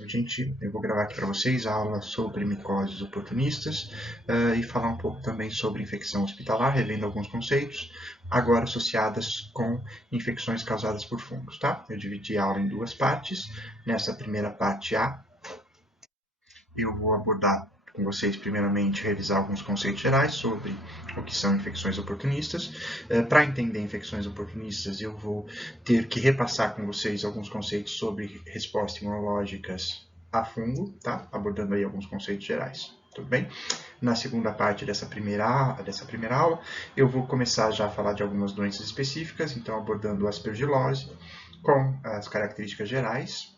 Eu vou gravar aqui para vocês a aula sobre micoses oportunistas e falar um pouco também sobre infecção hospitalar, revendo alguns conceitos, agora associadas com infecções causadas por fungos, tá? Eu dividi a aula em duas partes. Nessa primeira parte A, eu vou abordar com vocês, primeiramente, revisar alguns conceitos gerais sobre o que são infecções oportunistas. Para entender infecções oportunistas, eu vou ter que repassar com vocês alguns conceitos sobre respostas imunológicas a fungo, tá? Abordando aí alguns conceitos gerais. Tudo bem? Na segunda parte dessa primeira aula, eu vou começar já a falar de algumas doenças específicas, então abordando a aspergilose com as características gerais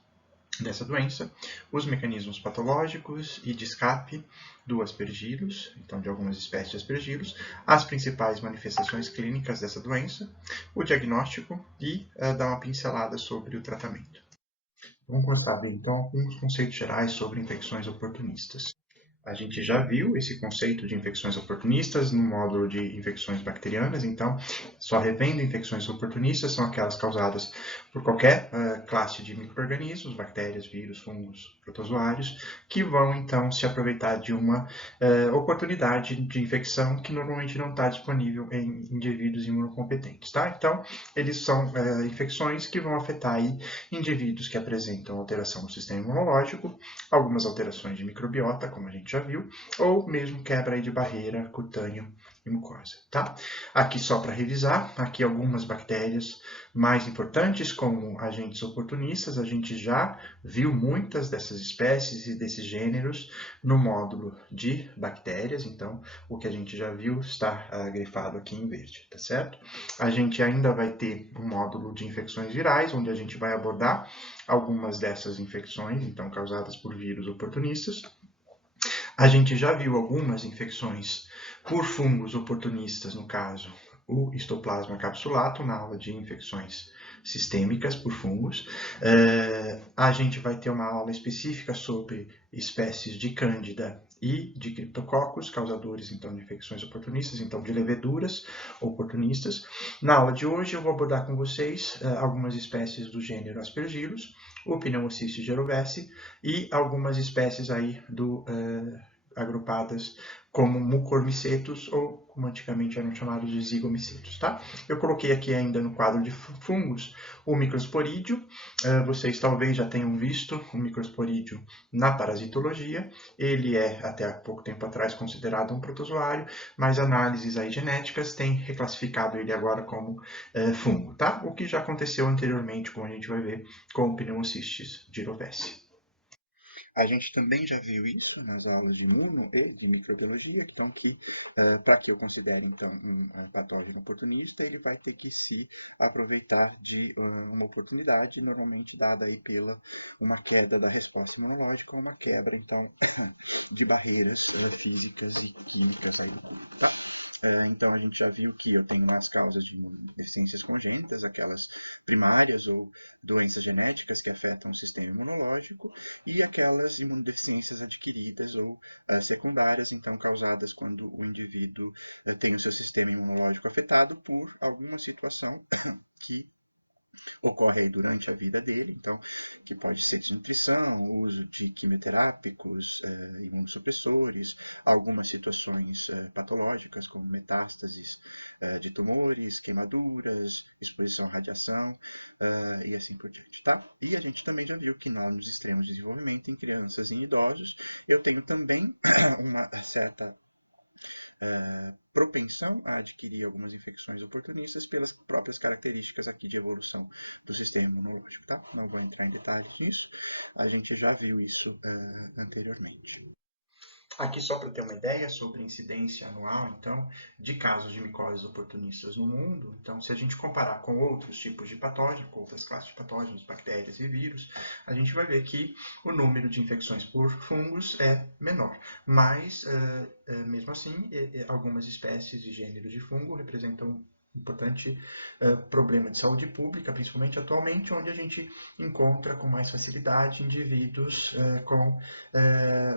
dessa doença, os mecanismos patológicos e de escape do aspergillus, então de algumas espécies de aspergillus, as principais manifestações clínicas dessa doença, o diagnóstico e dar uma pincelada sobre o tratamento. Vamos começar a ver então alguns conceitos gerais sobre infecções oportunistas. A gente já viu esse conceito de infecções oportunistas no módulo de infecções bacterianas, então, só revendo, infecções oportunistas são aquelas causadas por qualquer classe de micro-organismos, bactérias, vírus, fungos, protozoários, que vão então se aproveitar de uma oportunidade de infecção que normalmente não está disponível em indivíduos imunocompetentes, tá? Então, eles são infecções que vão afetar aí indivíduos que apresentam alteração no sistema imunológico, algumas alterações de microbiota, como a gente já viu, ou mesmo quebra aí de barreira cutânea e mucosa, tá? Aqui só para revisar, aqui algumas bactérias mais importantes como agentes oportunistas, a gente já viu muitas dessas espécies e desses gêneros no módulo de bactérias, então o que a gente já viu está grifado aqui em verde, tá certo? A gente ainda vai ter um módulo de infecções virais, onde a gente vai abordar algumas dessas infecções, então causadas por vírus oportunistas. A gente já viu algumas infecções por fungos oportunistas, no caso, o Histoplasma capsulatum, na aula de infecções sistêmicas por fungos. A gente vai ter uma aula específica sobre espécies de Cândida e de criptococcus, causadores então de infecções oportunistas, então de leveduras oportunistas. Na aula de hoje eu vou abordar com vocês algumas espécies do gênero Aspergillus, o Pneumocystis jirovecii e algumas espécies aí agrupadas como mucormicetos ou como antigamente eram chamados de zigomicetos, tá? Eu coloquei aqui ainda no quadro de fungos o microsporídeo. Vocês talvez já tenham visto o microsporídeo na parasitologia. Ele é até há pouco tempo atrás considerado um protozoário, mas análises aí genéticas têm reclassificado ele agora como fungo, tá? O que já aconteceu anteriormente, como a gente vai ver, com o Pneumocystis jirovecii. A gente também já viu isso nas aulas de imuno e de microbiologia, então que para que eu considere então um patógeno oportunista, ele vai ter que se aproveitar de uma oportunidade, normalmente dada aí pela uma queda da resposta imunológica ou uma quebra então de barreiras físicas e químicas aí, tá? Então a gente já viu que eu tenho as causas de deficiências congênitas, aquelas primárias ou doenças genéticas que afetam o sistema imunológico, e aquelas imunodeficiências adquiridas ou secundárias, então causadas quando o indivíduo tem o seu sistema imunológico afetado por alguma situação que ocorre aí durante a vida dele, então, que pode ser desnutrição, uso de quimioterápicos, imunossupressores, algumas situações patológicas, como metástases de tumores, queimaduras, exposição à radiação, e assim por diante, tá? E a gente também já viu que nos extremos de desenvolvimento, em crianças e em idosos, eu tenho também uma certa propensão a adquirir algumas infecções oportunistas pelas próprias características aqui de evolução do sistema imunológico, tá? Não vou entrar em detalhes nisso, a gente já viu isso anteriormente. Aqui só para ter uma ideia sobre a incidência anual, então, de casos de micoses oportunistas no mundo. Então, se a gente comparar com outros tipos de patógenos, com outras classes de patógenos, bactérias e vírus, a gente vai ver que o número de infecções por fungos é menor. Mas, mesmo assim, algumas espécies e gêneros de fungo representam importante problema de saúde pública, principalmente atualmente, onde a gente encontra com mais facilidade indivíduos com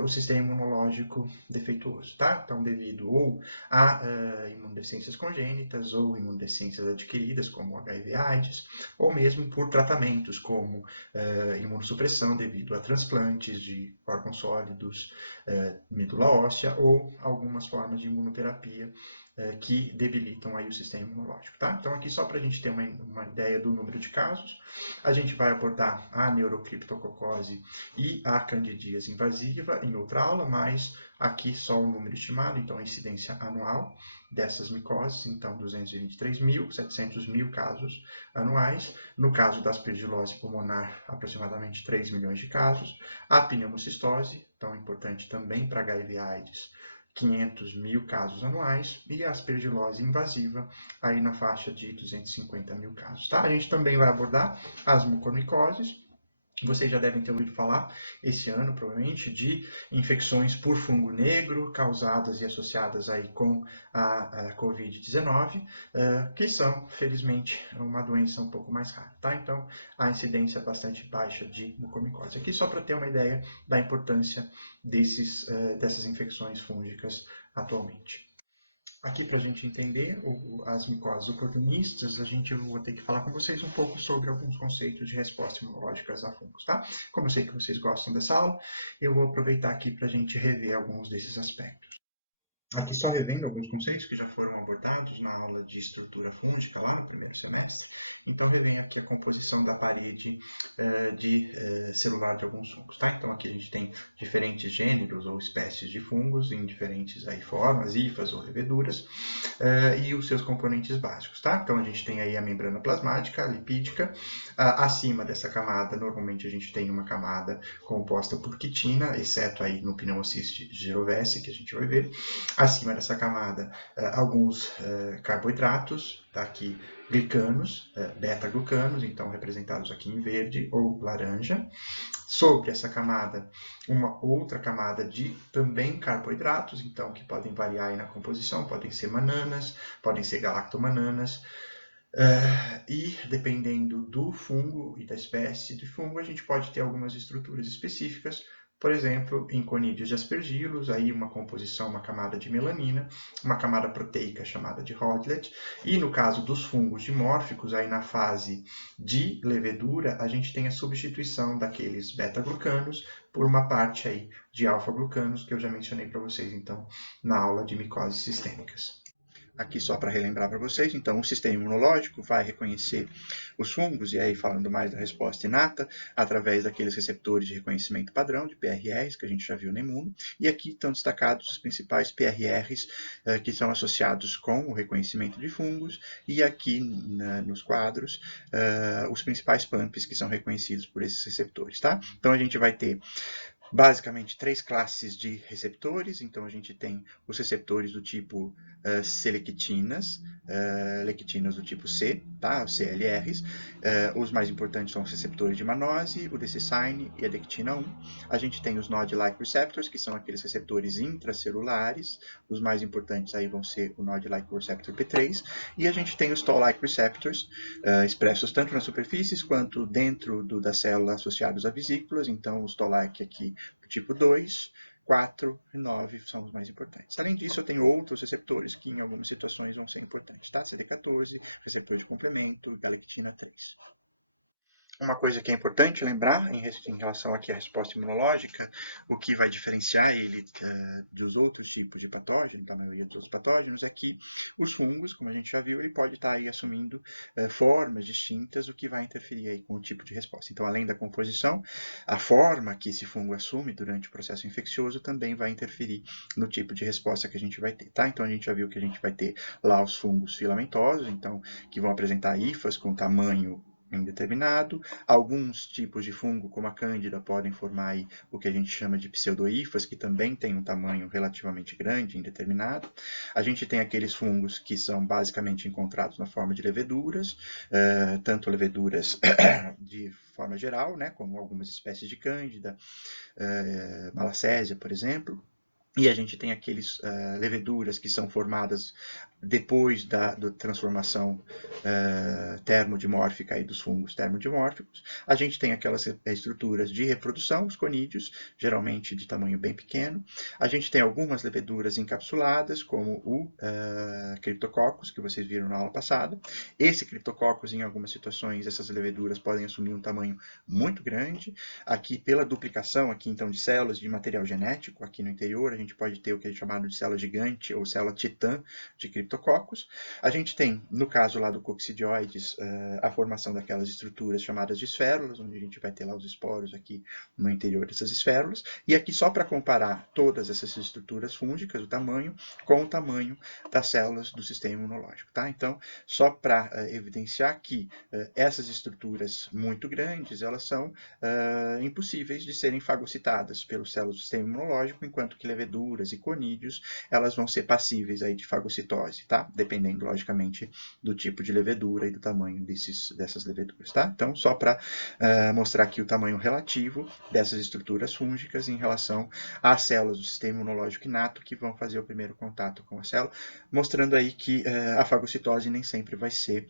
o sistema imunológico defeituoso, tá? Então, devido ou a imunodeficiências congênitas ou imunodeficiências adquiridas, como HIV/AIDS, ou mesmo por tratamentos como imunossupressão devido a transplantes de órgãos sólidos, medula óssea ou algumas formas de imunoterapia que debilitam aí o sistema imunológico, tá? Então, aqui só para a gente ter uma ideia do número de casos, a gente vai abordar a neurocriptococose e a candidíase invasiva em outra aula, mas aqui só o número estimado, então a incidência anual dessas micoses, então 223.000, 700.000 casos anuais. No caso da aspergilose pulmonar, aproximadamente 3 milhões de casos. A pneumocistose, tão importante também para HIV/AIDS, 500.000 casos anuais, e a aspergilose invasiva, aí na faixa de 250.000 casos. Tá? A gente também vai abordar as mucormicoses. Vocês já devem ter ouvido falar esse ano, provavelmente, de infecções por fungo negro causadas e associadas aí com a Covid-19, que são, felizmente, uma doença um pouco mais rara. Tá? Então, a incidência é bastante baixa de mucormicose. Aqui só para ter uma ideia da importância dessas infecções fúngicas atualmente. Aqui, para a gente entender as micoses oportunistas, eu vou ter que falar com vocês um pouco sobre alguns conceitos de resposta imunológica a fungos, tá? Como eu sei que vocês gostam dessa aula, eu vou aproveitar aqui para a gente rever alguns desses aspectos. Aqui só revendo alguns conceitos que já foram abordados na aula de estrutura fúngica, lá no primeiro semestre. Então, revém aqui a composição da parede celular de alguns fungos. Tá? Então, aqui a gente tem diferentes gêneros ou espécies de fungos em diferentes formas, hifas ou leveduras, e os seus componentes básicos. Tá? Então, a gente tem aí a membrana plasmática, lipídica. Acima dessa camada, normalmente a gente tem uma camada composta por quitina, exceto aí no pneumociste girovese, que a gente vai ver. Acima dessa camada, alguns carboidratos, tá aqui glicanos, beta-glucanos, então representados aqui em verde ou laranja. Sobre essa camada, uma outra camada de também carboidratos, então que podem variar aí na composição, podem ser mananas, podem ser galactomananas, e dependendo do fungo e da espécie de fungo, a gente pode ter algumas estruturas específicas, por exemplo, em conídeos de aspergillus, aí uma composição, uma camada de melanina, uma camada proteica chamada de Hodlet, e no caso dos fungos dimórficos, aí na fase de levedura, a gente tem a substituição daqueles beta-glucanos por uma parte aí de alfa-glucanos, que eu já mencionei para vocês, então, na aula de micoses sistêmicas. Aqui só para relembrar para vocês, então o sistema imunológico vai reconhecer os fungos, e aí falando mais da resposta inata, através daqueles receptores de reconhecimento padrão, de PRRs, que a gente já viu no imuno, e aqui estão destacados os principais PRRs que são associados com o reconhecimento de fungos, e aqui nos quadros, os principais PAMPs que são reconhecidos por esses receptores, tá? Então a gente vai ter basicamente três classes de receptores, então a gente tem os receptores do tipo selectinas, lectinas do tipo C, tá? Os CLRs, os mais importantes são os receptores de mannose, o decicine e a lectina 1. A gente tem os node-like receptors, que são aqueles receptores intracelulares, os mais importantes aí vão ser o node-like receptor P3, e a gente tem os toll-like receptors, expressos tanto nas superfícies quanto dentro da célula associados a vesículas, então os toll-like aqui tipo 2, 4 e 9 são os mais importantes. Além disso, tem outros receptores que em algumas situações vão ser importantes, tá? CD14, receptor de complemento, galectina 3. Uma coisa que é importante lembrar em relação aqui à resposta imunológica, o que vai diferenciar ele dos outros tipos de patógenos, da maioria dos outros patógenos, é que os fungos, como a gente já viu, ele pode estar aí assumindo formas distintas, o que vai interferir aí com o tipo de resposta. Então, além da composição, a forma que esse fungo assume durante o processo infeccioso também vai interferir no tipo de resposta que a gente vai ter, tá? Então, a gente já viu que a gente vai ter lá os fungos filamentosos, então, que vão apresentar hifas com tamanho indeterminado. Alguns tipos de fungo, como a cândida, podem formar aí o que a gente chama de pseudohifas, que também tem um tamanho relativamente grande, indeterminado. A gente tem aqueles fungos que são basicamente encontrados na forma de leveduras, tanto leveduras de forma geral, né, como algumas espécies de cândida, malacésia, por exemplo. E a gente tem aqueles leveduras que são formadas depois da transformação termodimórfica aí dos fungos termodimórficos, a gente tem aquelas estruturas de reprodução, os conídeos, geralmente de tamanho bem pequeno. A gente tem algumas leveduras encapsuladas, como o Cryptococcus, que vocês viram na aula passada. Esse Cryptococcus, em algumas situações, essas leveduras podem assumir um tamanho muito grande. Aqui, pela duplicação aqui, então, de células de material genético, aqui no interior, a gente pode ter o que é chamado de célula gigante ou célula titã de Cryptococcus. A gente tem, no caso lá do coccidioides, a formação daquelas estruturas chamadas de esférulas, onde a gente vai ter lá os esporos aqui no interior dessas esférulas. E aqui, só para comparar todas essas estruturas fúngicas, o tamanho, com o tamanho das células do sistema imunológico. Tá? Então, só para evidenciar que essas estruturas muito grandes, elas são impossíveis de serem fagocitadas pelas células do sistema imunológico, enquanto que leveduras e conídeos, elas vão ser passíveis aí de fagocitose, tá? Dependendo, logicamente, do tipo de levedura e do tamanho dessas leveduras, tá? Então, só para mostrar aqui o tamanho relativo dessas estruturas fúngicas em relação às células do sistema imunológico inato que vão fazer o primeiro contato com a célula, mostrando aí que a fagocitose nem sempre vai ser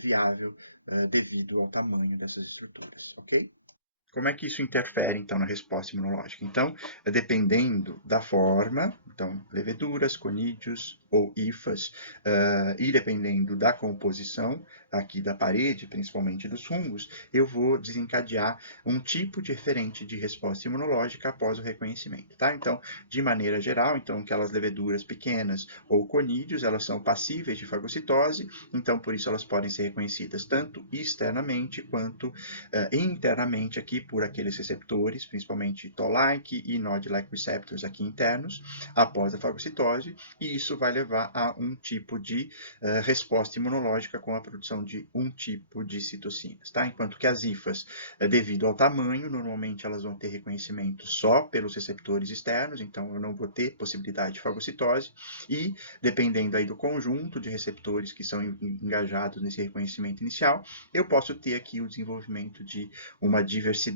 viável devido ao tamanho dessas estruturas, ok? Como é que isso interfere, então, na resposta imunológica? Então, dependendo da forma, então, leveduras, conídeos ou hifas, e dependendo da composição aqui da parede, principalmente dos fungos, eu vou desencadear um tipo diferente de resposta imunológica após o reconhecimento, tá? Então, de maneira geral, então, aquelas leveduras pequenas ou conídeos, elas são passíveis de fagocitose, então, por isso elas podem ser reconhecidas tanto externamente quanto internamente aqui por aqueles receptores, principalmente Toll-like e Nod-like receptors aqui internos, após a fagocitose, e isso vai levar a um tipo de resposta imunológica com a produção de um tipo de citocinas, tá? Enquanto que as hifas, devido ao tamanho, normalmente elas vão ter reconhecimento só pelos receptores externos, então eu não vou ter possibilidade de fagocitose, e dependendo aí do conjunto de receptores que são engajados nesse reconhecimento inicial, eu posso ter aqui o desenvolvimento de uma diversidade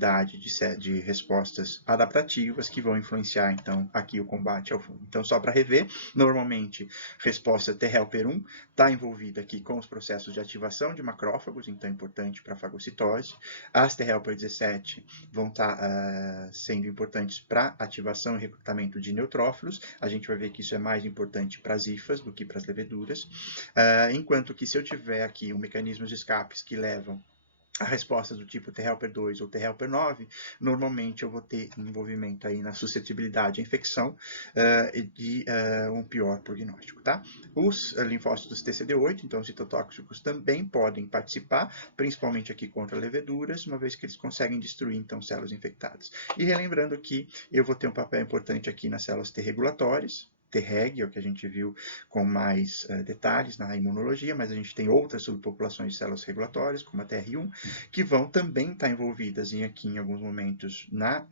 de respostas adaptativas que vão influenciar, então, aqui o combate ao fungo. Então, só para rever, normalmente, resposta T helper 1 está envolvida aqui com os processos de ativação de macrófagos, então é importante para a fagocitose. As T helper 17 vão estar sendo importantes para ativação e recrutamento de neutrófilos. A gente vai ver que isso é mais importante para as hifas do que para as leveduras. Enquanto que se eu tiver aqui um mecanismo de escapes que levam a resposta do tipo T helper 2 ou T helper 9, normalmente eu vou ter envolvimento aí na suscetibilidade à infecção de um pior prognóstico, tá? Os linfócitos TCD8, então os citotóxicos, também podem participar, principalmente aqui contra leveduras, uma vez que eles conseguem destruir, então, células infectadas. E relembrando que eu vou ter um papel importante aqui nas células T regulatórias, Treg, é o que a gente viu com mais detalhes na imunologia, mas a gente tem outras subpopulações de células regulatórias, como a TR1, que vão também estar envolvidas aqui em alguns momentos na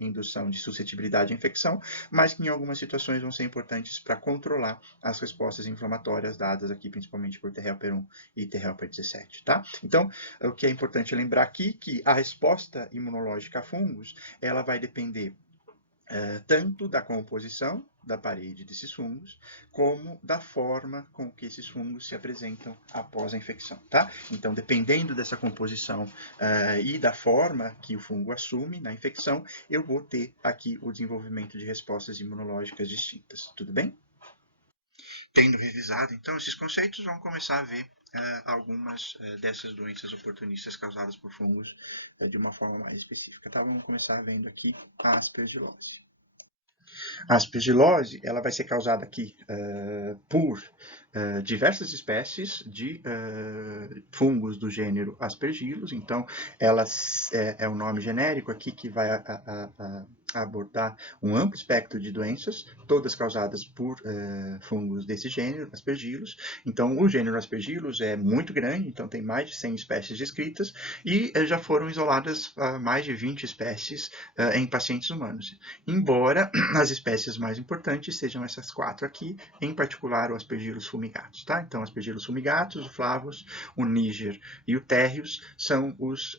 indução de suscetibilidade à infecção, mas que em algumas situações vão ser importantes para controlar as respostas inflamatórias dadas aqui principalmente por T helper 1 e T helper 17, tá? Então, o que é importante lembrar aqui é que a resposta imunológica a fungos, ela vai depender tanto da composição da parede desses fungos, como da forma com que esses fungos se apresentam após a infecção, tá? Então, dependendo dessa composição e da forma que o fungo assume na infecção, eu vou ter aqui o desenvolvimento de respostas imunológicas distintas, tudo bem? Tendo revisado, então, esses conceitos, vamos começar a ver algumas dessas doenças oportunistas causadas por fungos de uma forma mais específica, tá? Vamos começar vendo aqui a aspergilose. A aspergilose, ela vai ser causada aqui por diversas espécies de fungos do gênero Aspergillus. Então, ela é um nome genérico aqui que vai abordar um amplo espectro de doenças, todas causadas por fungos desse gênero, Aspergillus. Então, o gênero Aspergillus é muito grande, então tem mais de 100 espécies descritas, e já foram isoladas mais de 20 espécies em pacientes humanos. Embora as espécies mais importantes sejam essas 4 aqui, em particular o Aspergillus fumigatus, tá? Então, Aspergillus fumigatus, o Flavus, o Niger e o Terrius são os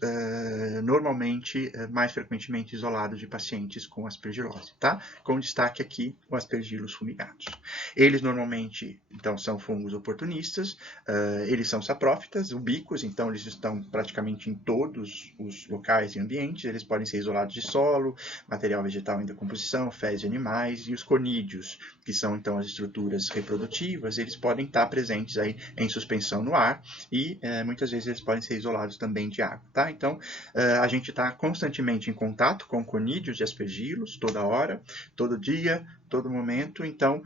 normalmente mais frequentemente isolados de pacientes pacientes com aspergilose, tá? Com destaque aqui o aspergillus fumigatus. Eles normalmente, então, são fungos oportunistas, eles são saprófitas, ubíquos, então eles estão praticamente em todos os locais e ambientes, eles podem ser isolados de solo, material vegetal em decomposição, fezes de animais, e os conídeos, que são então as estruturas reprodutivas, eles podem estar presentes aí em suspensão no ar e muitas vezes eles podem ser isolados também de água, tá? Então, a gente está constantemente em contato com conídeos e aspergillus, toda hora, todo dia, todo momento, então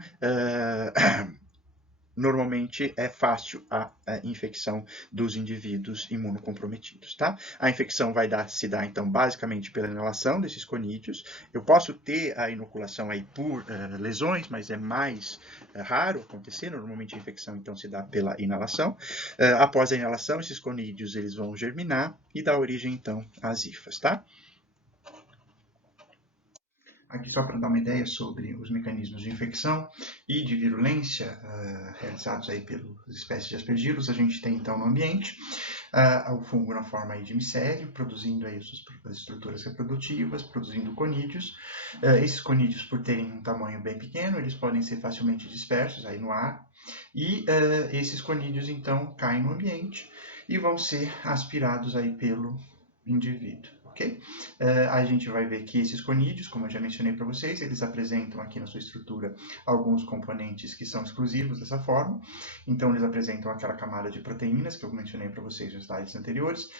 normalmente é fácil a infecção dos indivíduos imunocomprometidos, tá? A infecção vai se dar, então, basicamente pela inalação desses conídeos. Eu posso ter a inoculação aí por lesões, mas é mais raro acontecer. Normalmente a infecção, então, se dá pela inalação. Após a inalação, esses conídeos eles vão germinar e dar origem, então, às hifas, tá? Aqui só para dar uma ideia sobre os mecanismos de infecção e de virulência realizados aí pelas espécies de aspergillus, a gente tem então no ambiente o fungo na forma aí de micélio, produzindo aí as estruturas reprodutivas, produzindo conídeos. Esses conídeos, por terem um tamanho bem pequeno, eles podem ser facilmente dispersos aí no ar e esses conídeos então caem no ambiente e vão ser aspirados aí pelo indivíduo. Okay? A gente vai ver que esses conídeos, como eu já mencionei para vocês, eles apresentam aqui na sua estrutura alguns componentes que são exclusivos dessa forma. Então, eles apresentam aquela camada de proteínas que eu mencionei para vocês nos slides anteriores,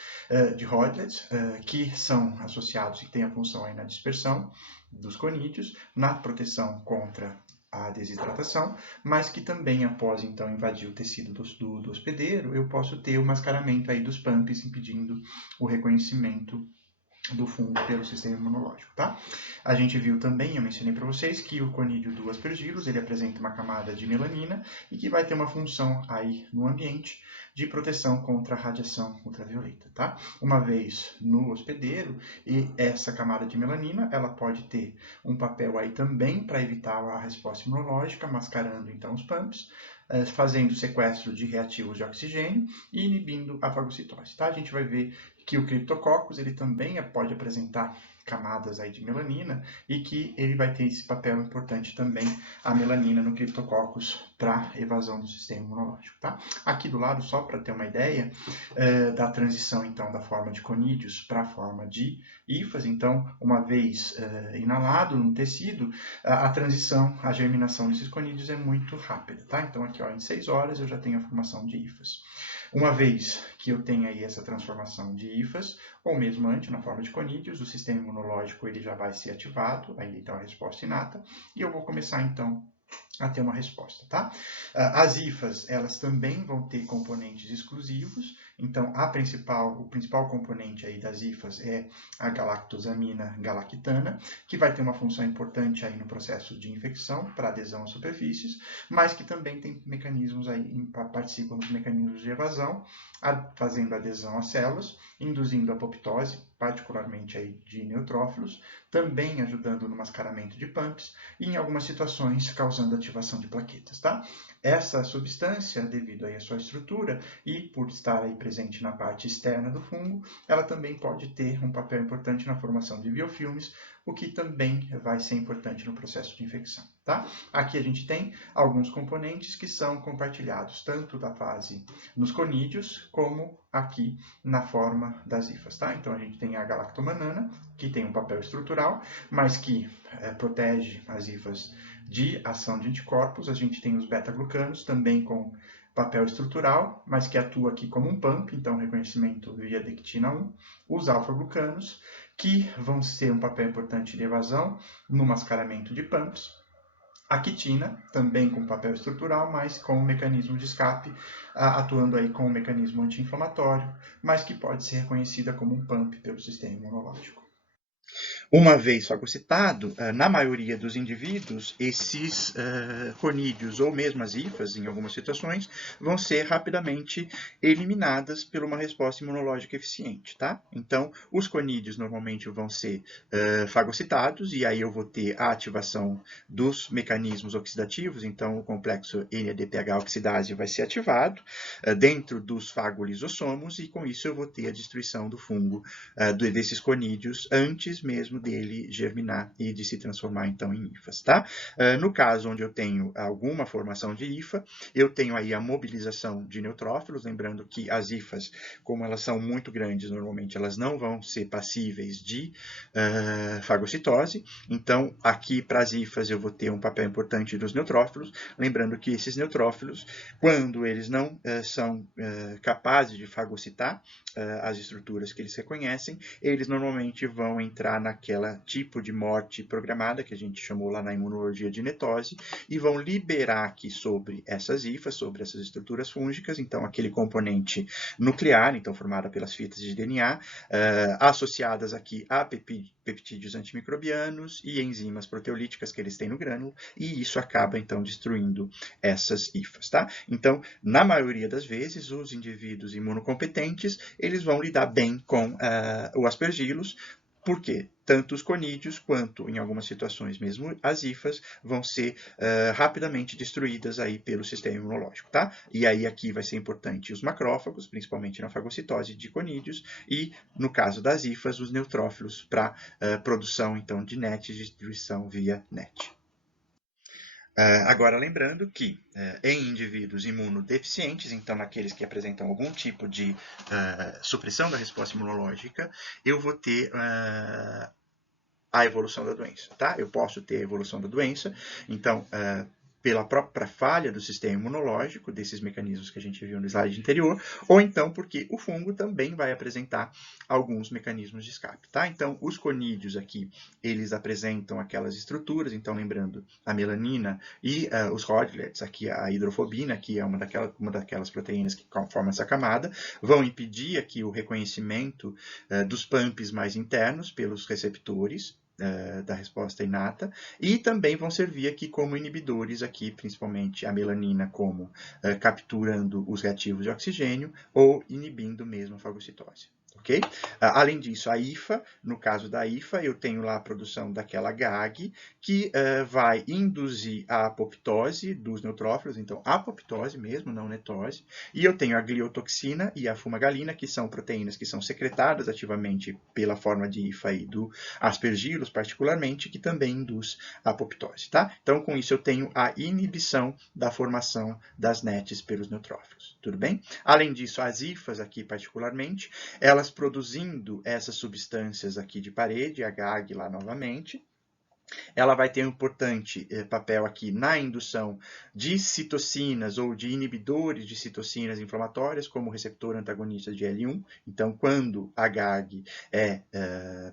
de Hodlets, que são associados e têm a função aí na dispersão dos conídeos, na proteção contra a desidratação, mas que também, após então invadir o tecido do hospedeiro, eu posso ter o mascaramento aí dos PAMPs, impedindo o reconhecimento do fungo pelo sistema imunológico, tá? A gente viu também, eu mencionei para vocês, que o conídeo do aspergillus, ele apresenta uma camada de melanina e que vai ter uma função aí no ambiente de proteção contra a radiação ultravioleta, tá? Uma vez no hospedeiro, e essa camada de melanina, ela pode ter um papel aí também para evitar a resposta imunológica, mascarando então os PAMPs, fazendo sequestro de reativos de oxigênio e inibindo a fagocitose, tá? A gente vai ver que o Cryptococcus ele também pode apresentar camadas aí de melanina e que ele vai ter esse papel importante também, a melanina no Cryptococcus para evasão do sistema imunológico, tá? Aqui do lado, só para ter uma ideia da transição então da forma de conídeos para a forma de hifas, então uma vez inalado no tecido, a transição, a germinação desses conídeos é muito rápida, tá? Então aqui ó, em 6 horas eu já tenho a formação de hifas. Uma vez que eu tenho aí essa transformação de hifas, ou mesmo antes, na forma de conídeos, o sistema imunológico ele já vai ser ativado, aí então a resposta inata, e eu vou começar então a ter uma resposta, tá? As hifas, elas também vão ter componentes exclusivos, então o principal componente aí das hifas é a galactosamina galactana, que vai ter uma função importante aí no processo de infecção para adesão às superfícies, mas que também tem mecanismos aí, participam dos mecanismos de evasão, fazendo adesão às células, induzindo a apoptose, particularmente aí de neutrófilos, também ajudando no mascaramento de PAMPs e em algumas situações causando ativação de plaquetas, tá? Essa substância, devido aí à sua estrutura e por estar aí presente na parte externa do fungo, ela também pode ter um papel importante na formação de biofilmes, o que também vai ser importante no processo de infecção, tá? Aqui a gente tem alguns componentes que são compartilhados, tanto da fase nos conídeos, como aqui na forma das hifas, tá? Então a gente tem a galactomanana, que tem um papel estrutural, mas que protege as hifas de ação de anticorpos. A gente tem os beta-glucanos, também com papel estrutural, mas que atua aqui como um PAMP, então reconhecimento via dectina 1. Os alfa-glucanos, que vão ser um papel importante de evasão no mascaramento de PAMPs. A quitina, também com papel estrutural, mas com um mecanismo de escape, atuando aí com um mecanismo anti-inflamatório, mas que pode ser reconhecida como um PAMP pelo sistema imunológico. Uma vez fagocitado, na maioria dos indivíduos, esses conídeos ou mesmo as hifas, em algumas situações, vão ser rapidamente eliminadas por uma resposta imunológica eficiente, tá? Então, os conídeos normalmente vão ser fagocitados e aí eu vou ter a ativação dos mecanismos oxidativos, então o complexo NADPH oxidase vai ser ativado dentro dos fagolisossomos e com isso eu vou ter a destruição do fungo desses conídeos antes antes mesmo dele germinar e de se transformar então em hifas, tá? No caso onde eu tenho alguma formação de hifa, eu tenho aí a mobilização de neutrófilos, lembrando que as hifas, como elas são muito grandes, normalmente elas não vão ser passíveis de fagocitose, então aqui para as hifas eu vou ter um papel importante dos neutrófilos, lembrando que esses neutrófilos, quando eles não são capazes de fagocitar as estruturas que eles reconhecem, eles normalmente vão entrar naquela tipo de morte programada, que a gente chamou lá na imunologia de netose, e vão liberar aqui sobre essas hifas, sobre essas estruturas fúngicas, então aquele componente nuclear, então formada pelas fitas de DNA, associadas aqui a peptídeos antimicrobianos e enzimas proteolíticas que eles têm no grânulo, e isso acaba então destruindo essas hifas, tá? Então, na maioria das vezes, os indivíduos imunocompetentes, eles vão lidar bem com o aspergillus, porque tanto os conídeos quanto, em algumas situações mesmo, as hifas vão ser rapidamente destruídas aí pelo sistema imunológico, tá? E aí aqui vai ser importante os macrófagos, principalmente na fagocitose de conídeos, e no caso das hifas, os neutrófilos para produção então de NET, distribuição via NET. Agora, lembrando que em indivíduos imunodeficientes, então naqueles que apresentam algum tipo de supressão da resposta imunológica, eu vou ter a evolução da doença, tá? Eu posso ter a evolução da doença, então, pela própria falha do sistema imunológico, desses mecanismos que a gente viu no slide anterior, ou então porque o fungo também vai apresentar alguns mecanismos de escape, tá? Então, os conídeos aqui, eles apresentam aquelas estruturas, então lembrando a melanina e os rodlets, aqui a hidrofobina, que é uma daquelas proteínas que formam essa camada, vão impedir aqui o reconhecimento dos pumps mais internos pelos receptores, da resposta inata, e também vão servir aqui como inibidores, aqui, principalmente a melanina, como capturando os reativos de oxigênio ou inibindo mesmo a fagocitose. Okay? Além disso, a IFA, no caso da IFA, eu tenho lá a produção daquela GAG, que vai induzir a apoptose dos neutrófilos, então apoptose mesmo, não netose, e eu tenho a gliotoxina e a fumagalina, que são proteínas que são secretadas ativamente pela forma de IFA e do aspergillus, particularmente, que também induz a apoptose, tá? Então, com isso, eu tenho a inibição da formação das NETs pelos neutrófilos, tudo bem? Além disso, as IFAs aqui, particularmente, elas produzindo essas substâncias aqui de parede, a GAG lá novamente, ela vai ter um importante papel aqui na indução de citocinas ou de inibidores de citocinas inflamatórias, como o receptor antagonista de L1. Então, quando a GAG é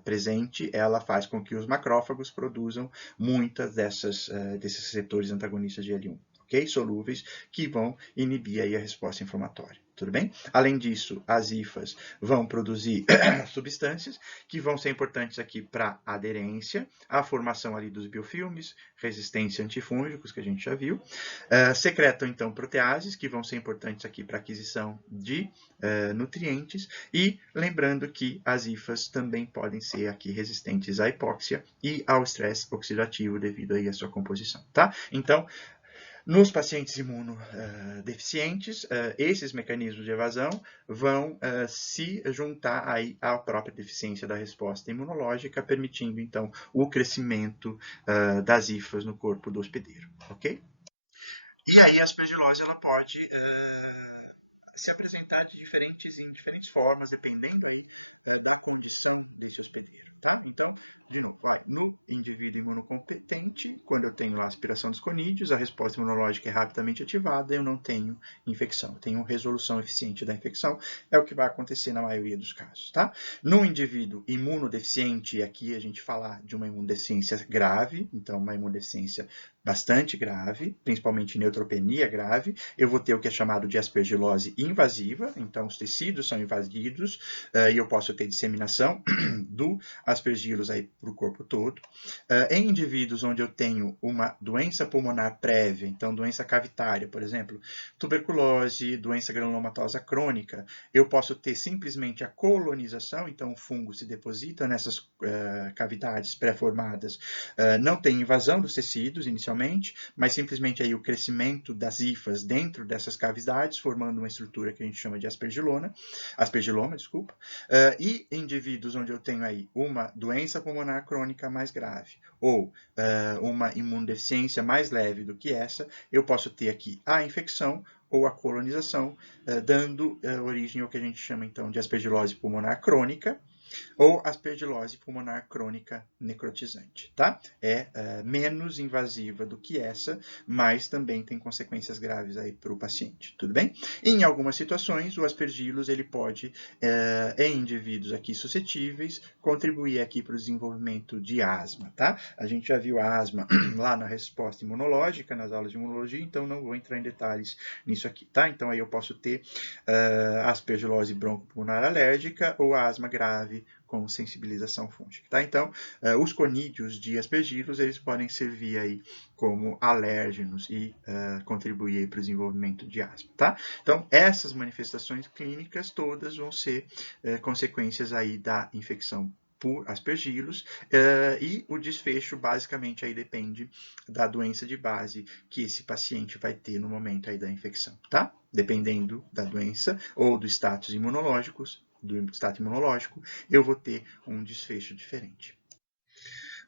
presente, ela faz com que os macrófagos produzam muitas desses receptores antagonistas de L1. Okay? Solúveis, que vão inibir aí a resposta inflamatória. Tudo bem? Além disso, as IFAs vão produzir substâncias que vão ser importantes aqui para aderência, a formação ali dos biofilmes, resistência a antifúngicos, que a gente já viu. Secretam, então, proteases, que vão ser importantes aqui para aquisição de nutrientes. E lembrando que as IFAs também podem ser aqui resistentes à hipóxia e ao estresse oxidativo devido aí à sua composição, tá? Então, nos pacientes imunodeficientes, esses mecanismos de evasão vão se juntar aí à própria deficiência da resposta imunológica, permitindo, então, o crescimento das hifas no corpo do hospedeiro, ok? E aí a aspergilose ela pode se apresentar em diferentes formas, dependendo.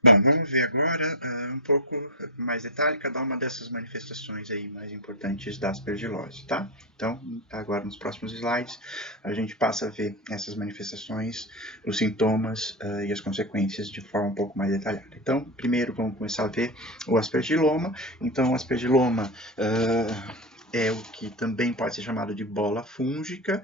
Bom, vamos ver agora um pouco mais detalhe cada uma dessas manifestações aí mais importantes da aspergilose, tá? Então, agora nos próximos slides, a gente passa a ver essas manifestações, os sintomas e as consequências de forma um pouco mais detalhada. Então, primeiro vamos começar a ver o aspergiloma. Então, o aspergiloma é o que também pode ser chamado de bola fúngica.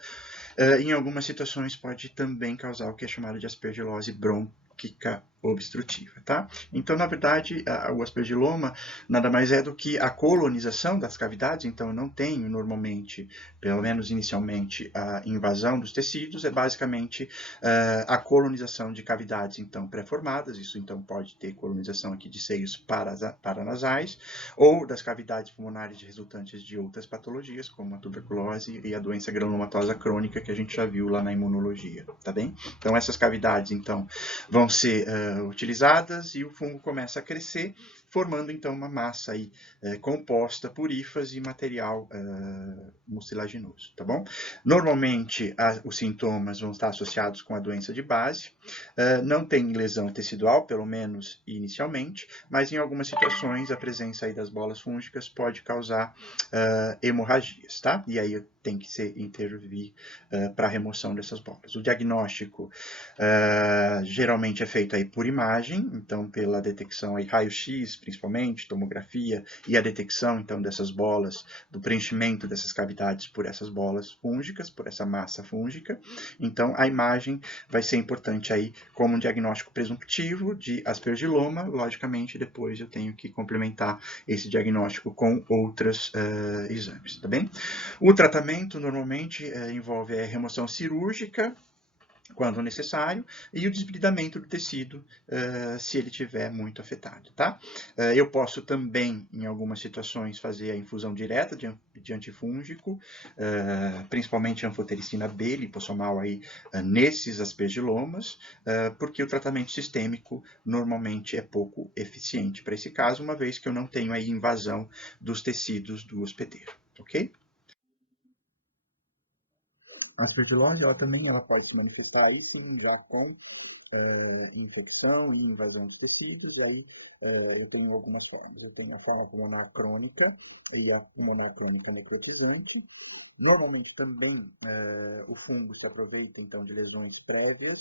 Em algumas situações pode também causar o que é chamado de aspergilose brônquica obstrutiva, tá? Então, na verdade, o aspergiloma nada mais é do que a colonização das cavidades, então eu não tenho normalmente, pelo menos inicialmente, a invasão dos tecidos, é basicamente a colonização de cavidades, então, pré-formadas, isso então pode ter colonização aqui de seios paranasais, ou das cavidades pulmonares resultantes de outras patologias, como a tuberculose e a doença granulomatosa crônica, que a gente já viu lá na imunologia, tá bem? Então, essas cavidades, então, vão ser utilizadas e o fungo começa a crescer, formando então uma massa aí, composta por hifas e material mucilaginoso, tá bom? Normalmente os sintomas vão estar associados com a doença de base, não tem lesão tecidual, pelo menos inicialmente, mas em algumas situações a presença aí das bolas fúngicas pode causar hemorragias, tá? E aí tem que ser intervir para a remoção dessas bolas. O diagnóstico geralmente é feito aí por imagem, então pela detecção aí raio-x, principalmente, tomografia, e a detecção então dessas bolas, do preenchimento dessas cavidades por essas bolas fúngicas, por essa massa fúngica. Então a imagem vai ser importante aí como um diagnóstico presumptivo de aspergiloma. Logicamente, depois eu tenho que complementar esse diagnóstico com outros exames, tá bem? O tratamento normalmente envolve a remoção cirúrgica, quando necessário, e o desbridamento do tecido, se ele estiver muito afetado, tá? Eu posso também, em algumas situações, fazer a infusão direta de antifúngico, principalmente anfotericina B, lipossomal aí, nesses aspergilomas, porque o tratamento sistêmico normalmente é pouco eficiente para esse caso, uma vez que eu não tenho aí invasão dos tecidos do hospedeiro, ok? A aspergilose, ela pode se manifestar aí sim, já com infecção e invasão de tecidos, e aí eu tenho algumas formas. Eu tenho a forma pulmonar crônica e a pulmonar crônica necrotizante. Normalmente também o fungo se aproveita então de lesões prévias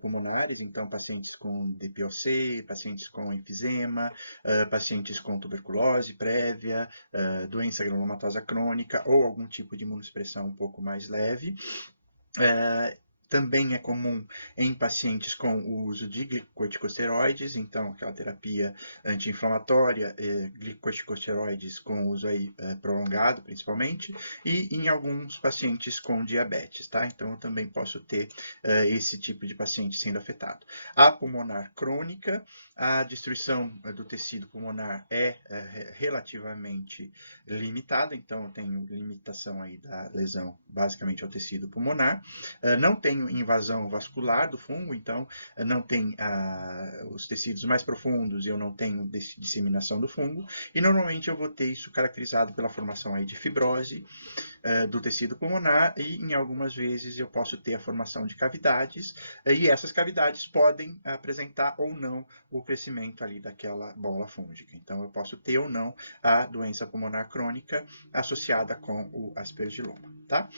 pulmonares, então pacientes com DPOC, pacientes com enfisema, pacientes com tuberculose prévia, doença granulomatosa crônica ou algum tipo de imunossupressão um pouco mais leve. Também é comum em pacientes com o uso de glicocorticosteroides, então aquela terapia anti-inflamatória, glicocorticosteroides com uso aí, prolongado principalmente, e em alguns pacientes com diabetes, tá? Então eu também posso ter esse tipo de paciente sendo afetado. A pulmonar crônica, a destruição do tecido pulmonar é relativamente limitada, então eu tenho limitação aí da lesão basicamente ao tecido pulmonar. Não tenho invasão vascular do fungo, então não tem os tecidos mais profundos e eu não tenho disseminação do fungo. E normalmente eu vou ter isso caracterizado pela formação aí de fibrose, do tecido pulmonar e, em algumas vezes, eu posso ter a formação de cavidades e essas cavidades podem apresentar ou não o crescimento ali daquela bola fúngica. Então, eu posso ter ou não a doença pulmonar crônica associada com o aspergiloma, tá?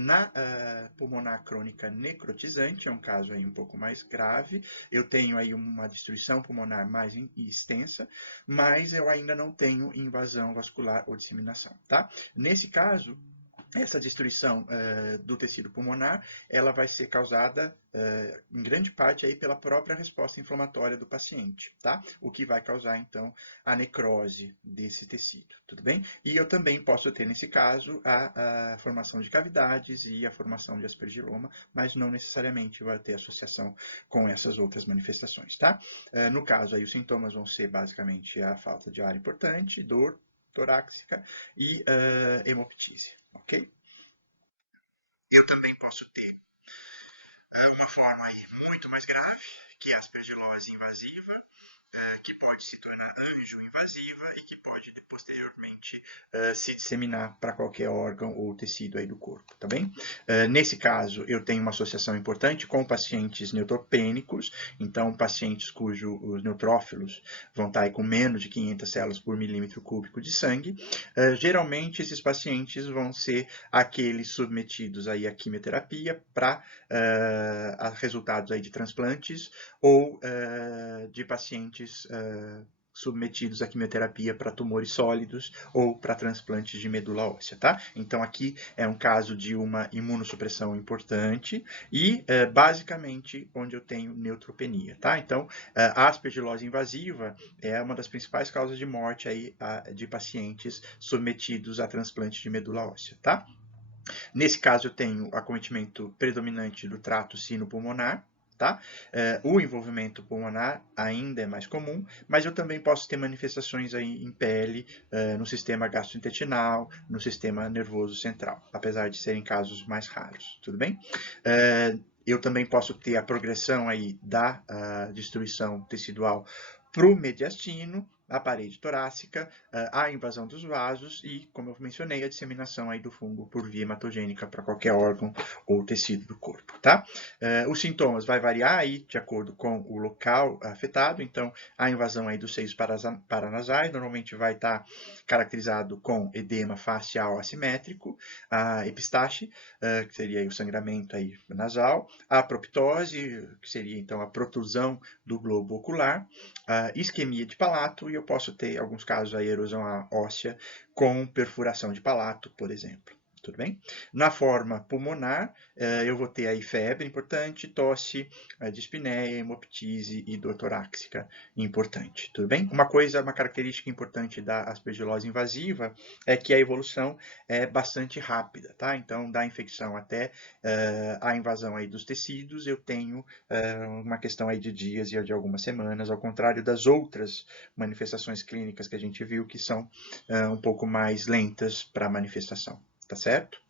Na pulmonar crônica necrotizante, é um caso aí um pouco mais grave, eu tenho aí uma destruição pulmonar mais extensa, mas eu ainda não tenho invasão vascular ou disseminação, tá? Nesse caso, essa destruição do tecido pulmonar, ela vai ser causada em grande parte aí pela própria resposta inflamatória do paciente, tá? O que vai causar então a necrose desse tecido, tudo bem? E eu também posso ter nesse caso a formação de cavidades e a formação de aspergiloma, mas não necessariamente vai ter associação com essas outras manifestações, tá? No caso aí os sintomas vão ser basicamente a falta de ar importante, dor torácica e hemoptise, ok? Eu também posso ter uma forma aí muito mais grave, que é a aspergilose invasiva, que pode se tornar angioinvasiva e que pode posteriormente se disseminar para qualquer órgão ou tecido aí do corpo, tá bem? Nesse caso, eu tenho uma associação importante com pacientes neutropênicos, então pacientes cujos neutrófilos vão estar aí com menos de 500 células por milímetro cúbico de sangue. Geralmente, esses pacientes vão ser aqueles submetidos aí à quimioterapia para resultados aí de transplantes ou de pacientes submetidos à quimioterapia para tumores sólidos ou para transplantes de medula óssea, tá? Então aqui é um caso de uma imunossupressão importante e basicamente onde eu tenho neutropenia, tá? Então a aspergilose invasiva é uma das principais causas de morte aí de pacientes submetidos a transplante de medula óssea, tá? Nesse caso, eu tenho acometimento predominante do trato sino-pulmonar, tá? O envolvimento pulmonar ainda é mais comum, mas eu também posso ter manifestações aí em pele, no sistema gastrointestinal, no sistema nervoso central, apesar de serem casos mais raros, tudo bem? Eu também posso ter a progressão aí da destruição tecidual para o mediastino, a parede torácica, a invasão dos vasos e, como eu mencionei, a disseminação aí do fungo por via hematogênica para qualquer órgão ou tecido do corpo, tá? Os sintomas vai variar aí de acordo com o local afetado, então a invasão aí dos seios paranasais normalmente vai estar caracterizado com edema facial assimétrico, a epistaxe, que seria aí o sangramento aí nasal, a proptose, que seria então a protusão do globo ocular, a isquemia de palato e eu posso ter alguns casos aí erosão óssea com perfuração de palato, por exemplo. Tudo bem? Na forma pulmonar, eu vou ter aí febre importante, tosse, dispneia, hemoptise e dor torácica importante. Tudo bem? Uma característica importante da aspergilose invasiva é que a evolução é bastante rápida, tá? Então, da infecção até a invasão aí dos tecidos, eu tenho uma questão aí de dias e de algumas semanas, ao contrário das outras manifestações clínicas que a gente viu, que são um pouco mais lentas para a manifestação. Tá certo?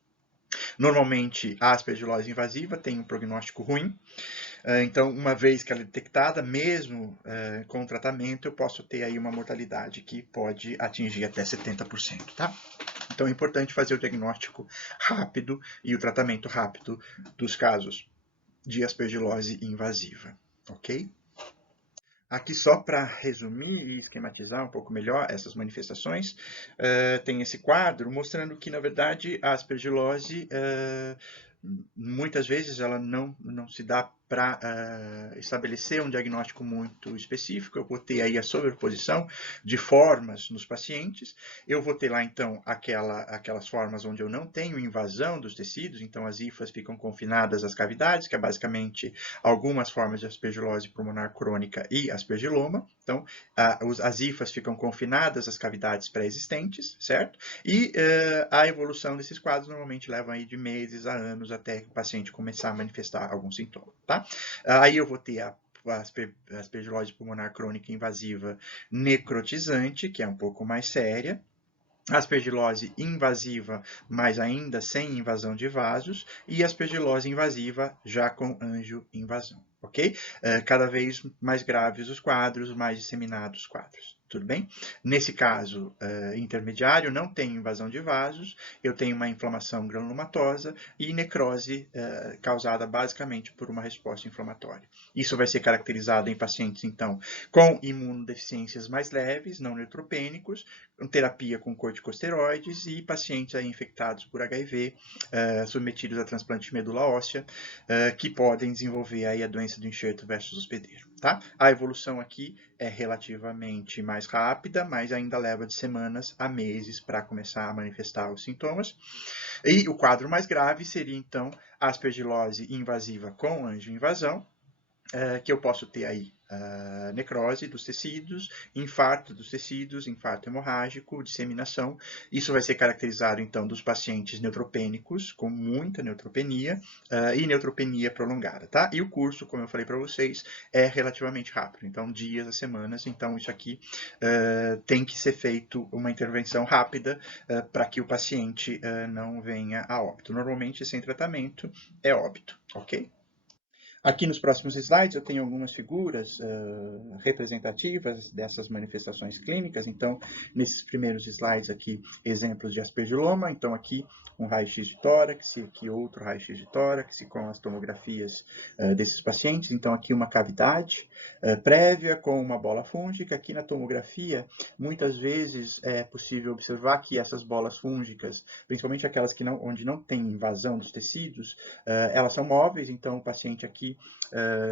Normalmente, a aspergilose invasiva tem um prognóstico ruim, então, uma vez que ela é detectada, mesmo com o tratamento, eu posso ter aí uma mortalidade que pode atingir até 70%, tá? Então, é importante fazer o diagnóstico rápido e o tratamento rápido dos casos de aspergilose invasiva, ok? Aqui só para resumir e esquematizar um pouco melhor essas manifestações, tem esse quadro mostrando que, na verdade, a aspergilose, muitas vezes, ela não se dá para estabelecer um diagnóstico muito específico. Eu vou ter aí a sobreposição de formas nos pacientes. Eu vou ter lá, então, aquelas formas onde eu não tenho invasão dos tecidos, então as hifas ficam confinadas às cavidades, que é basicamente algumas formas de aspergilose pulmonar crônica e aspergiloma. Então, as hifas ficam confinadas às cavidades pré-existentes, certo? E a evolução desses quadros normalmente leva aí de meses a anos até o paciente começar a manifestar algum sintoma, tá? Aí eu vou ter a aspergilose pulmonar crônica invasiva necrotizante, que é um pouco mais séria, aspergilose invasiva, mas ainda sem invasão de vasos, e aspergilose invasiva já com angioinvasão, ok? Cada vez mais graves os quadros, mais disseminados os quadros. tudo bem? Nesse caso intermediário, não tem invasão de vasos, eu tenho uma inflamação granulomatosa e necrose causada basicamente por uma resposta inflamatória. Isso vai ser caracterizado em pacientes, então, com imunodeficiências mais leves, não neutropênicos, terapia com corticosteroides e pacientes aí infectados por HIV, submetidos a transplante de medula óssea, que podem desenvolver aí a doença do enxerto versus hospedeiro. Tá? A evolução aqui é relativamente mais rápida, mas ainda leva de semanas a meses para começar a manifestar os sintomas. E o quadro mais grave seria, então, a aspergilose invasiva com angioinvasão, que eu posso ter aí necrose dos tecidos, infarto dos tecidos, infarto hemorrágico, disseminação. Isso vai ser caracterizado, então, dos pacientes neutropênicos, com muita neutropenia e neutropenia prolongada, tá? E o curso, como eu falei para vocês, é relativamente rápido, então, dias a semanas. Então, isso aqui tem que ser feito uma intervenção rápida para que o paciente não venha a óbito. Normalmente, sem tratamento, é óbito, ok? Aqui nos próximos slides eu tenho algumas figuras representativas dessas manifestações clínicas. Então, nesses primeiros slides aqui, exemplos de aspergiloma. Então, aqui um raio-x de tórax, e aqui outro raio-x de tórax, com as tomografias desses pacientes. Então, aqui uma cavidade prévia com uma bola fúngica. Aqui na tomografia, muitas vezes é possível observar que essas bolas fúngicas, principalmente aquelas que onde não tem invasão dos tecidos, elas são móveis. Então, o paciente aqui,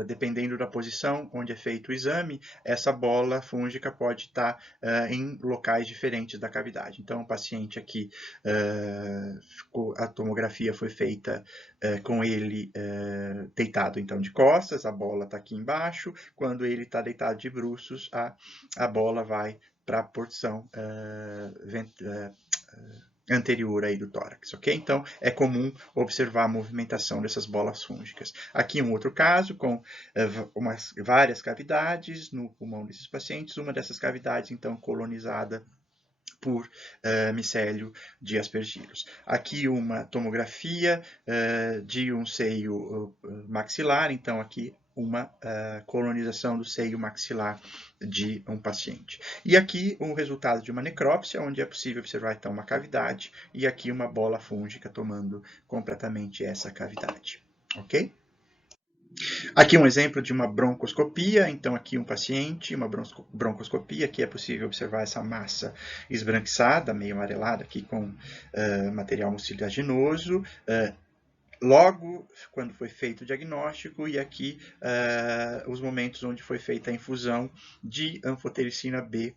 dependendo da posição onde é feito o exame, essa bola fúngica pode estar em locais diferentes da cavidade. Então, o paciente aqui, a tomografia foi feita com ele deitado, então, de costas, a bola está aqui embaixo. Quando ele está deitado de bruços, a bola vai para a porção anterior aí do tórax, ok? Então, é comum observar a movimentação dessas bolas fúngicas. Aqui um outro caso com várias cavidades no pulmão desses pacientes, uma dessas cavidades, então, colonizada por micélio de aspergillus. Aqui uma tomografia de um seio maxilar, então aqui uma colonização do seio maxilar de um paciente. E aqui um resultado de uma necrópsia, onde é possível observar então uma cavidade e aqui uma bola fúngica tomando completamente essa cavidade, ok? Aqui um exemplo de uma broncoscopia. Então, aqui um paciente, uma broncoscopia, aqui é possível observar essa massa esbranquiçada, meio amarelada, aqui com material mucilaginoso. Logo, quando foi feito o diagnóstico, e aqui os momentos onde foi feita a infusão de anfotericina B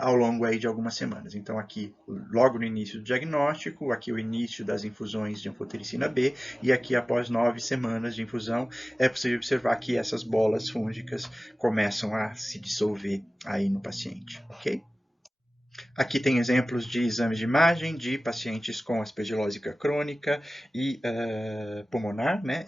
ao longo aí de algumas semanas. Então, aqui, logo no início do diagnóstico, aqui o início das infusões de anfotericina B, e aqui, após 9 semanas de infusão, é possível observar que essas bolas fúngicas começam a se dissolver aí no paciente, ok? Aqui tem exemplos de exames de imagem de pacientes com aspergilose crônica e pulmonar, né?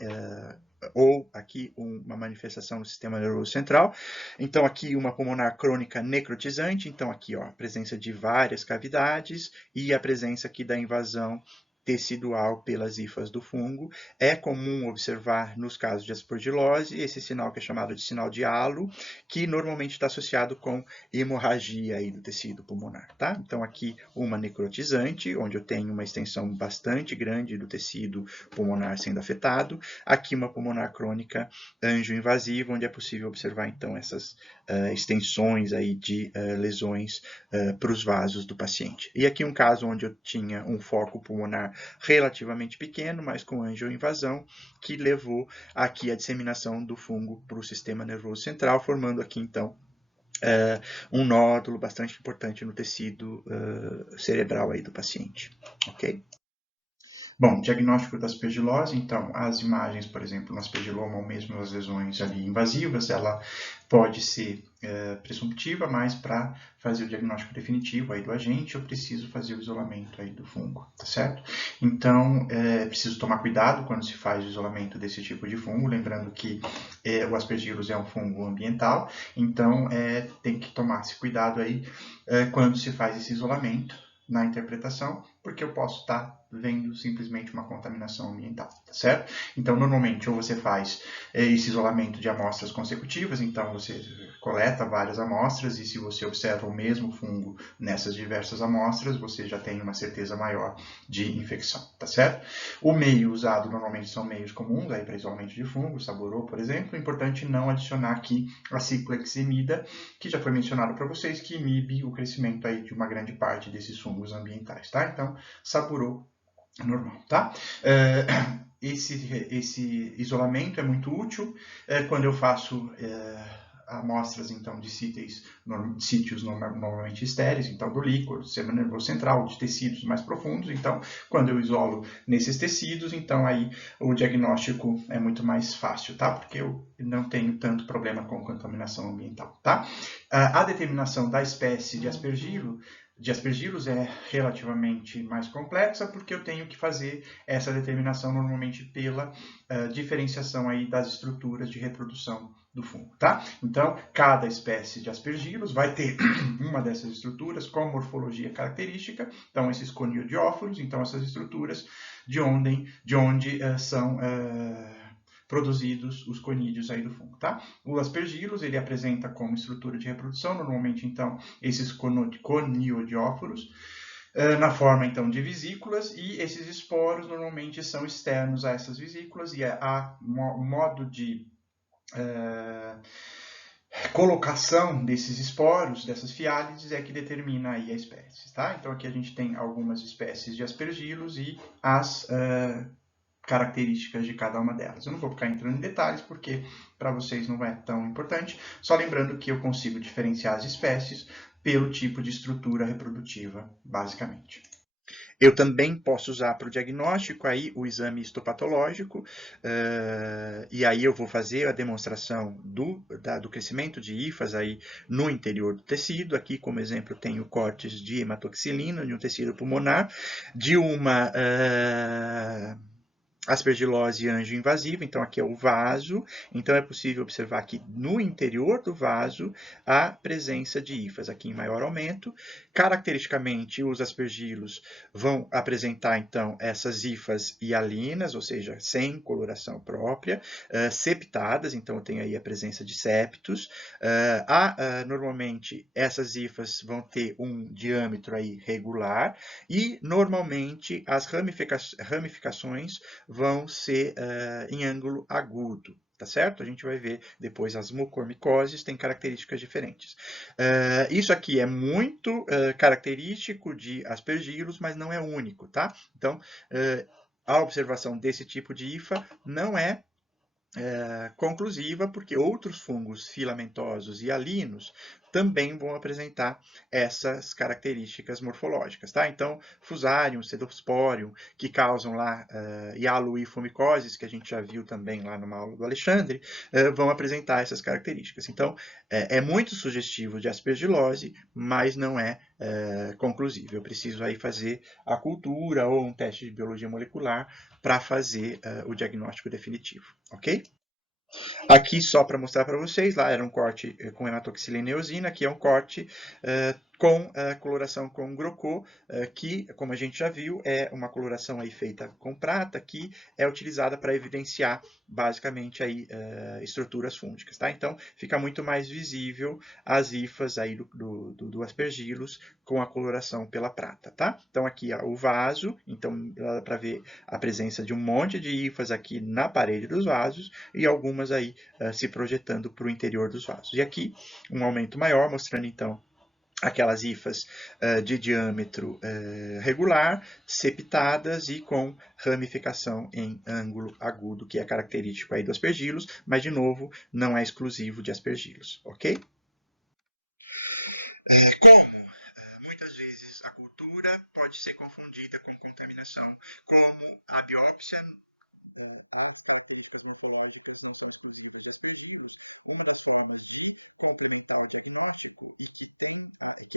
Ou aqui uma manifestação no sistema nervoso central. Então, aqui uma pulmonar crônica necrotizante. Então, aqui, ó, a presença de várias cavidades e a presença aqui da invasão tecidual pelas hifas do fungo. É comum observar nos casos de aspergilose esse sinal que é chamado de sinal de halo, que normalmente está associado com hemorragia aí do tecido pulmonar, tá? Então aqui uma necrotizante, onde eu tenho uma extensão bastante grande do tecido pulmonar sendo afetado. Aqui uma pulmonar crônica angioinvasiva, onde é possível observar então essas extensões aí de lesões para os vasos do paciente. E aqui um caso onde eu tinha um foco pulmonar relativamente pequeno, mas com angioinvasão, que levou aqui a disseminação do fungo para o sistema nervoso central, formando aqui então um nódulo bastante importante no tecido cerebral aí do paciente, ok? Bom, diagnóstico da aspergilose, então, as imagens, por exemplo, no aspergiloma ou mesmo as lesões ali invasivas, ela pode ser presumptiva, mas para fazer o diagnóstico definitivo aí do agente, eu preciso fazer o isolamento aí do fungo, tá certo? Então, é preciso tomar cuidado quando se faz o isolamento desse tipo de fungo, lembrando que o aspergillus é um fungo ambiental, então tem que tomar esse cuidado aí quando se faz esse isolamento na interpretação, porque eu posso estar vendo simplesmente uma contaminação ambiental, tá certo? Então, normalmente, ou você faz esse isolamento de amostras consecutivas, então você coleta várias amostras e se você observa o mesmo fungo nessas diversas amostras, você já tem uma certeza maior de infecção, tá certo? O meio usado normalmente são meios comuns aí para isolamento de fungo, Saborô, por exemplo. É importante não adicionar aqui a cicloheximida, que já foi mencionado para vocês, que inibe o crescimento aí de uma grande parte desses fungos ambientais, tá? Então, Saborô normal, tá? Esse isolamento é muito útil quando eu faço amostras então de sítios normalmente estéreis, então do líquor, do sistema nervoso central, de tecidos mais profundos. Então, quando eu isolo nesses tecidos, então aí o diagnóstico é muito mais fácil, tá? Porque eu não tenho tanto problema com contaminação ambiental, tá? A determinação da espécie de aspergillus é relativamente mais complexa, porque eu tenho que fazer essa determinação normalmente pela diferenciação aí das estruturas de reprodução do fungo, tá? Então, cada espécie de aspergillus vai ter uma dessas estruturas com morfologia característica, então esses coniodióforos, então essas estruturas de onde são produzidos os conídeos aí do fungo, tá? O aspergillus, ele apresenta como estrutura de reprodução, normalmente, então, esses coniodióforos, na forma, então, de vesículas, e esses esporos normalmente são externos a essas vesículas, e o modo de colocação desses esporos, dessas fiálides, é que determina aí a espécie, tá? Então, aqui a gente tem algumas espécies de aspergillus e as características de cada uma delas. Eu não vou ficar entrando em detalhes porque para vocês não é tão importante, só lembrando que eu consigo diferenciar as espécies pelo tipo de estrutura reprodutiva, basicamente. Eu também posso usar para o diagnóstico aí o exame histopatológico, e aí eu vou fazer a demonstração do crescimento de hifas aí no interior do tecido. Aqui, como exemplo, tenho cortes de hematoxilina de um tecido pulmonar, de uma aspergilose anjo-invasiva, então aqui é o vaso, então é possível observar que no interior do vaso a presença de hifas, aqui em maior aumento. Caracteristicamente, os aspergilos vão apresentar, então, essas hifas hialinas, ou seja, sem coloração própria, septadas, então eu tenho aí a presença de septos. Normalmente, essas hifas vão ter um diâmetro aí regular e, normalmente, as ramificações vão ser em ângulo agudo, tá certo? A gente vai ver depois as mucormicoses, têm características diferentes. Isso aqui é muito característico de aspergillus, mas não é único, tá? Então, a observação desse tipo de hifa não é conclusiva, porque outros fungos filamentosos e alinos também vão apresentar essas características morfológicas, tá? Então, Fusarium, Cedosporium, que causam lá hialoifomicoses, que a gente já viu também lá numa aula do Alexandre, vão apresentar essas características. Então, é muito sugestivo de aspergilose, mas não é conclusivo. Eu preciso aí fazer a cultura ou um teste de biologia molecular para fazer o diagnóstico definitivo, ok? Aqui só para mostrar para vocês, lá era um corte com hematoxilina e eosina, aqui é um corte com coloração com grocô, que, como a gente já viu, é uma coloração aí feita com prata, que é utilizada para evidenciar, basicamente, aí, estruturas fúngicas, tá? Então, fica muito mais visível as hifas aí do aspergillus com a coloração pela prata, tá? Então, aqui ó, o vaso, então, dá para ver a presença de um monte de hifas aqui na parede dos vasos e algumas aí se projetando para o interior dos vasos. E aqui, um aumento maior, mostrando, então, aquelas hifas de diâmetro regular, septadas e com ramificação em ângulo agudo, que é característico aí do aspergillus, mas, de novo, não é exclusivo de aspergillus, ok? Como muitas vezes a cultura pode ser confundida com contaminação, como a biópsia, as características morfológicas não são exclusivas de aspergillus. Uma das formas de complementar o diagnóstico e que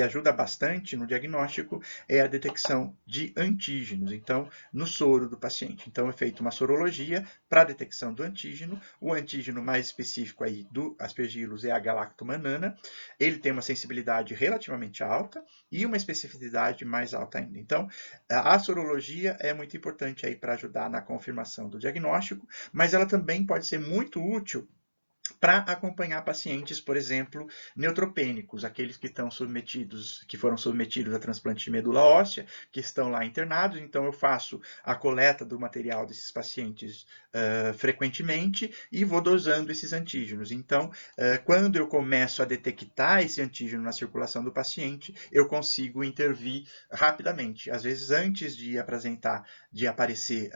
ajuda bastante no diagnóstico é a detecção de antígenos, então, no soro do paciente. Então, é feita uma sorologia para a detecção do antígeno. O antígeno mais específico aí do aspergillus é a galactomanana, ele tem uma sensibilidade relativamente alta e uma especificidade mais alta ainda. Então, a sorologia é muito importante aí para ajudar na confirmação do diagnóstico, mas ela também pode ser muito útil para acompanhar pacientes, por exemplo, neutropênicos, aqueles que estão submetidos, que foram submetidos a transplante de medula óssea, que estão lá internados. Então, eu faço a coleta do material desses pacientes frequentemente e vou dosando esses antígenos. Então, quando eu começo a detectar esse antígeno na circulação do paciente, eu consigo intervir rapidamente. Às vezes, antes de aparecer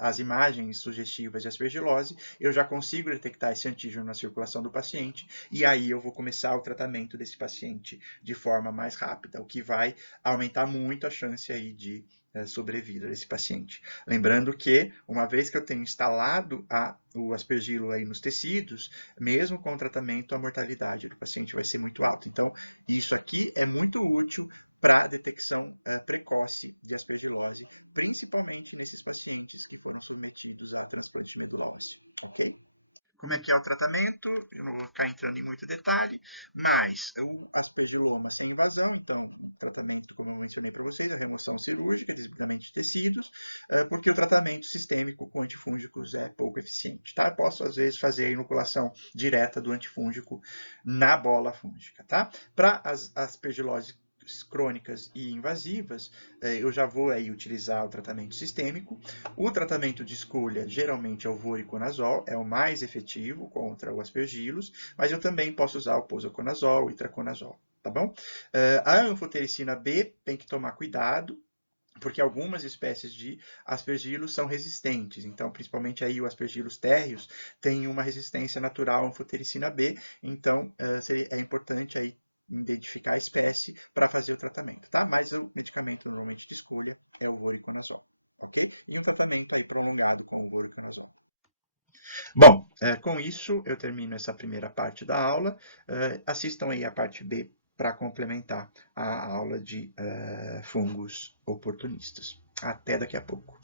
as imagens sugestivas de aspergilose, eu já consigo detectar esse antígeno na circulação do paciente e aí eu vou começar o tratamento desse paciente de forma mais rápida, o que vai aumentar muito a chance aí de sobrevida desse paciente. Lembrando que, uma vez que eu tenho instalado o aspergilo aí nos tecidos, mesmo com o tratamento, a mortalidade do paciente vai ser muito alta. Então, isso aqui é muito útil para a detecção precoce de aspergilose, principalmente nesses pacientes que foram submetidos a transplante de medula óssea. Ok? Como é que é o tratamento? Eu não vou ficar entrando em muito detalhe, mas o aspergiloma sem invasão, então, o tratamento, como eu mencionei para vocês, a remoção cirúrgica, tipicamente de tecidos, porque o tratamento sistêmico com antifúngicos é pouco eficiente. Tá? Posso, às vezes, fazer a inoculação direta do antifúngico na bola fúngica. Tá? Para as aspergiloses crônicas e invasivas, eu já vou aí utilizar o tratamento sistêmico. O tratamento de escolha, geralmente, é o voriconazol, é o mais efetivo contra o aspergilos, mas eu também posso usar o posaconazol e o traconazol, tá bom? A anfotericina B tem que tomar cuidado, porque algumas espécies de aspergilos são resistentes, então, principalmente aí o aspergilos térreos tem uma resistência natural à anfotericina B, então é importante aí identificar a espécie para fazer o tratamento, tá? Mas o medicamento normalmente de escolha é o voriconazol, ok? E um tratamento aí prolongado com o voriconazol. Bom, com isso eu termino essa primeira parte da aula. Assistam aí a parte B para complementar a aula de fungos oportunistas. Até daqui a pouco.